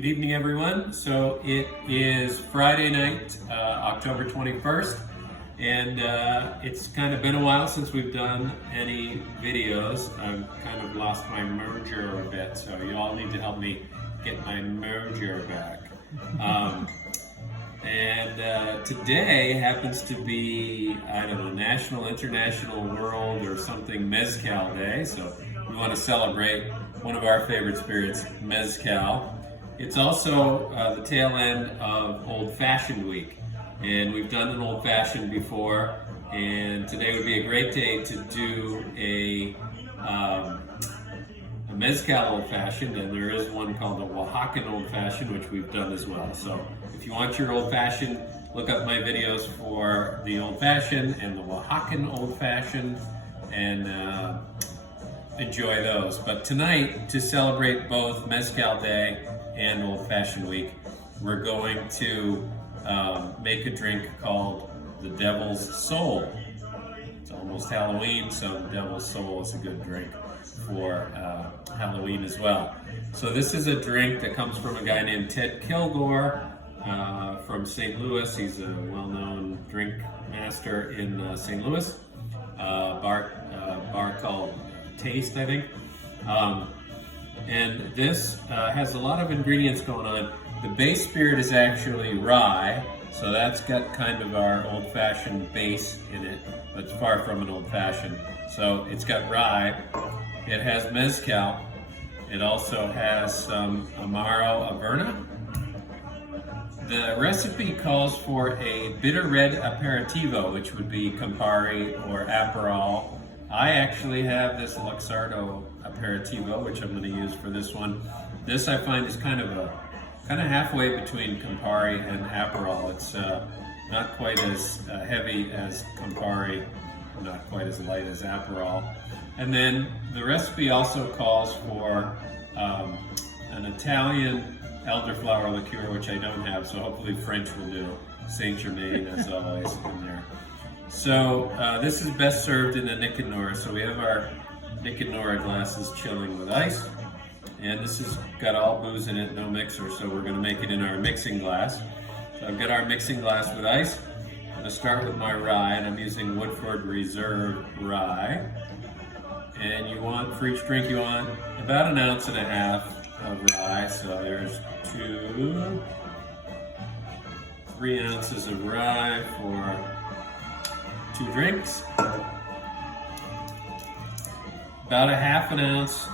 Good evening, everyone. So it is Friday night, October 21st, and it's kind of been a while since we've done any videos. I've kind of lost my mojo a bit, so you all need to help me get my mojo back. Today happens to be, I don't know, National, International, World, or something Mezcal Day, so we want to celebrate one of our favorite spirits, Mezcal. It's also the tail end of Old Fashioned Week, and we've done an Old Fashioned before, and today would be a great day to do a Mezcal Old Fashioned, and there is one called the Oaxacan Old Fashioned, which we've done as well. So if you want your Old Fashioned, look up my videos for the Old Fashioned and the Oaxacan Old Fashioned, and enjoy those. But tonight, to celebrate both Mezcal Day and Old Fashioned Week, we're going to make a drink called the Devil's Soul. It's almost Halloween, so the Devil's Soul is a good drink for Halloween as well. So this is a drink that comes from a guy named Ted Kilgore from St. Louis. He's a well-known drink master in St. Louis. Bar called Taste, I think. And this has a lot of ingredients going on. The base spirit is actually rye, so that's got kind of our old-fashioned base in it, but it's far from an old-fashioned. So it's got rye, it has mezcal, it also has some Amaro Averna. The recipe calls for a bitter red aperitivo, which would be Campari or Aperol. I actually have this Luxardo aperitivo, which I'm going to use for this one. This I find is kind of halfway between Campari and Aperol. It's not quite as heavy as Campari, not quite as light as Aperol. And then the recipe also calls for an Italian elderflower liqueur, which I don't have, so hopefully French will do. Saint Germain, as always, in there. So this is best served in a Nick and Nora. So we have our Nick and Nora glasses chilling with ice. And this has got all booze in it, no mixer, so we're going to make it in our mixing glass. So I've got our mixing glass with ice. I'm going to start with my rye, and I'm using Woodford Reserve rye. And you want, for each drink, you want about 1.5 ounces of rye. So there's 3 ounces of rye for 2 drinks. About 1/2 ounce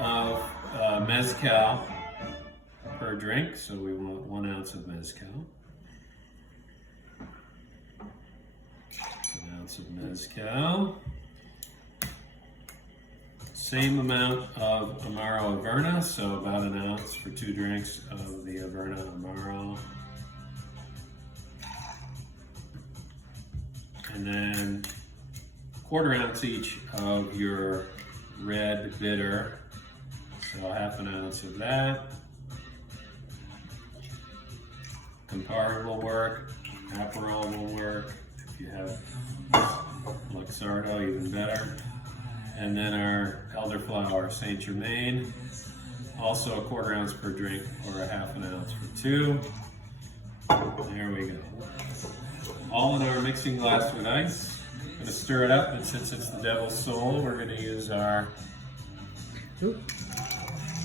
of mezcal per drink, so we want 1 ounce of mezcal. 1 ounce of mezcal. Same amount of Amaro Averna, so about 1 ounce for 2 drinks of the Averna Amaro. And then 1/4 ounce each of your red bitter. So 1/2 ounce of that. Campari will work, Aperol will work. If you have Luxardo, even better. And then our elderflower Saint Germain, also 1/4 ounce per drink, or 1/2 ounce for 2. There we go. All in our mixing glass with ice. I'm going to stir it up, and since it's the Devil's Soul, we're going to use our... Oop.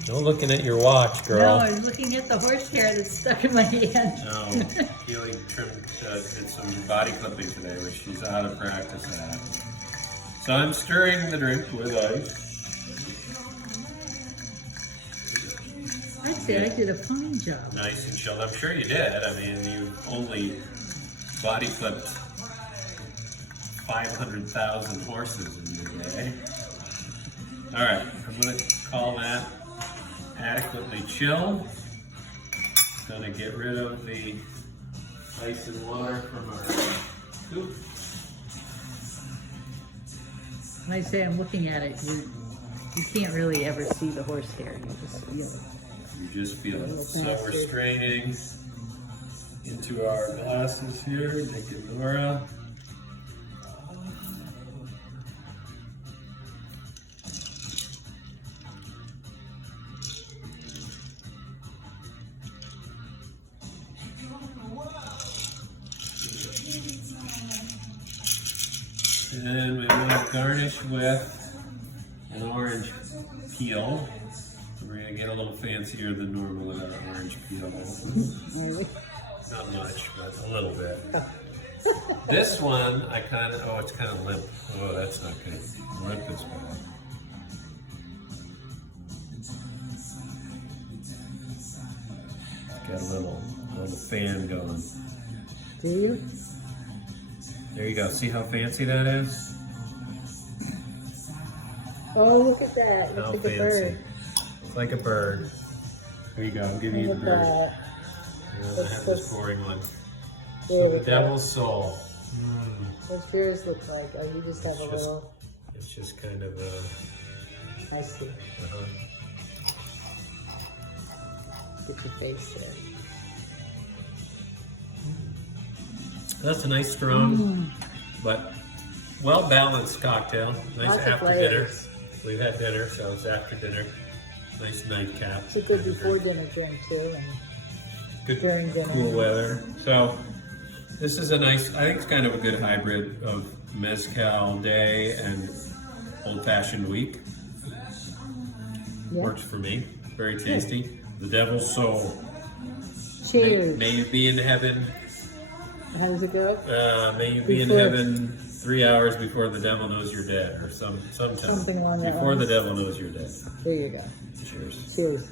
Don't looking at your watch, girl. No, I'm looking at the horsehair that's stuck in my hand. No, Keely did some body clipping today, which she's out of practice at. So I'm stirring the drink with ice. I'd say I did a fine job. Nice and chilled. I'm sure you did. I mean, you only body clipped 500,000 horses in your day. All right, I'm going to call that adequately chilled. Going to get rid of the ice and water from our scoop. When I say I'm looking at it, you can't really ever see the horsehair. You just feel it. You just feel it. So we're straining into our glasses here, Nick and Nora. And then we want to garnish with an orange peel. We're going to get a little fancier than normal with our orange peel. Not much, but a little bit. This one, I kind of, oh, it's kind of limp. Oh, that's not good. Limp is bad. Got a little fan going. Do you? There you go. See how fancy that is? Oh, look at that. It How looks like a fancy. bird. It's like a bird. There you go. I'll give you the Look at bird. that. I have this boring one. There So we the go. devil's soul. What's yours look like? Oh, you just have a little. It's just kind of a. I see. Get your face there. That's a nice, strong, but well balanced cocktail. Nice Lots of after flavors. dinner. We've had dinner, so it's after dinner. Nice nightcap. It's a good before dinner drink too, and Good during dinner. cool weather. So this is a nice, I think it's kind of a good hybrid of Mezcal Day and Old Fashioned Week. Yeah. Works for me. Very tasty. The Devil's Soul. Cheers. May you be in heaven. How does it go? May you be in Before- heaven 3 hours before the devil knows you're dead, or sometime Something along that before the lines. devil knows you're dead. There you go. Cheers. Cheers.